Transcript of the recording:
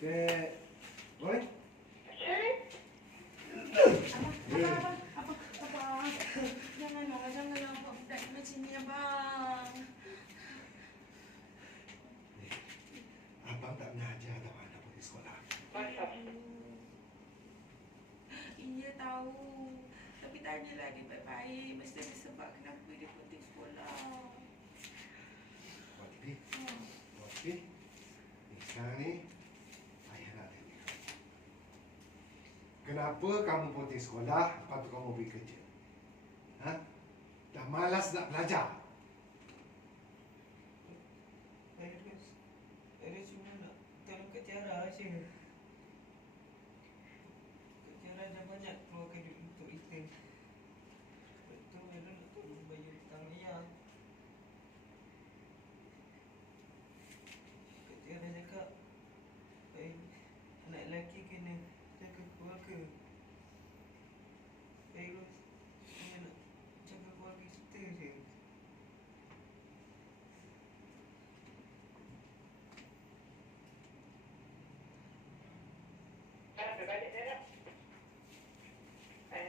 Dek. Boy. Abang. Jangan abang budak macam ni abang. Abang tak pernah ajar tau anak pergi sekolah. Iya tahu. Tapi tanyalah dia baik-baik. Mesti ada sebab kenapa dia penting sekolah. Buat TV. Buat TV. Ni sekarang ni, ayah nak tanya kamu. Kenapa kamu penting sekolah, lepas tu kamu pergi kerja? Ha? Dah malas nak belajar. Eres cuma nak tolong Kak Tiara je. Kak Tiara dah banyak keluarkan duit untuk kita. Betul, Eres nak tolong bayar hutang ayah. Kak Tiara cakap, anak lelaki kena jaga keluarga. Eres hanya nak jaga keluarga kita je.